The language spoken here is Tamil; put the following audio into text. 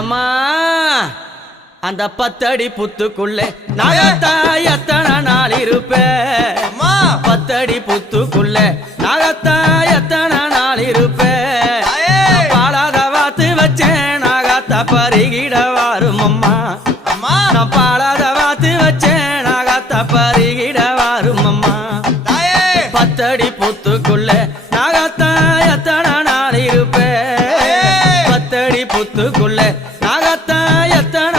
எம்மா அந்த 10 அடி புத்துக்குள்ளே நாகத்தா எத்தனை நாள் இருப்பேன் 10 அடி புத்துக்குள்ளே நாகத்தா எத்தனை நாள் இருப்பேன் பாலாத வாத்து வச்சேன் நாகத்தா பருகிட வாரும் அம்மா நான் பாலாத வாத்து வச்சேன் நாகத்தா பருகிட வாரும் அம்மா 10 அடி புத்துக்குள்ளே நாகத்தா எத்தனை நாள் இருப்பேன் 10 அடி புத்துக்குள்ளே நாகத்தா எத்தனை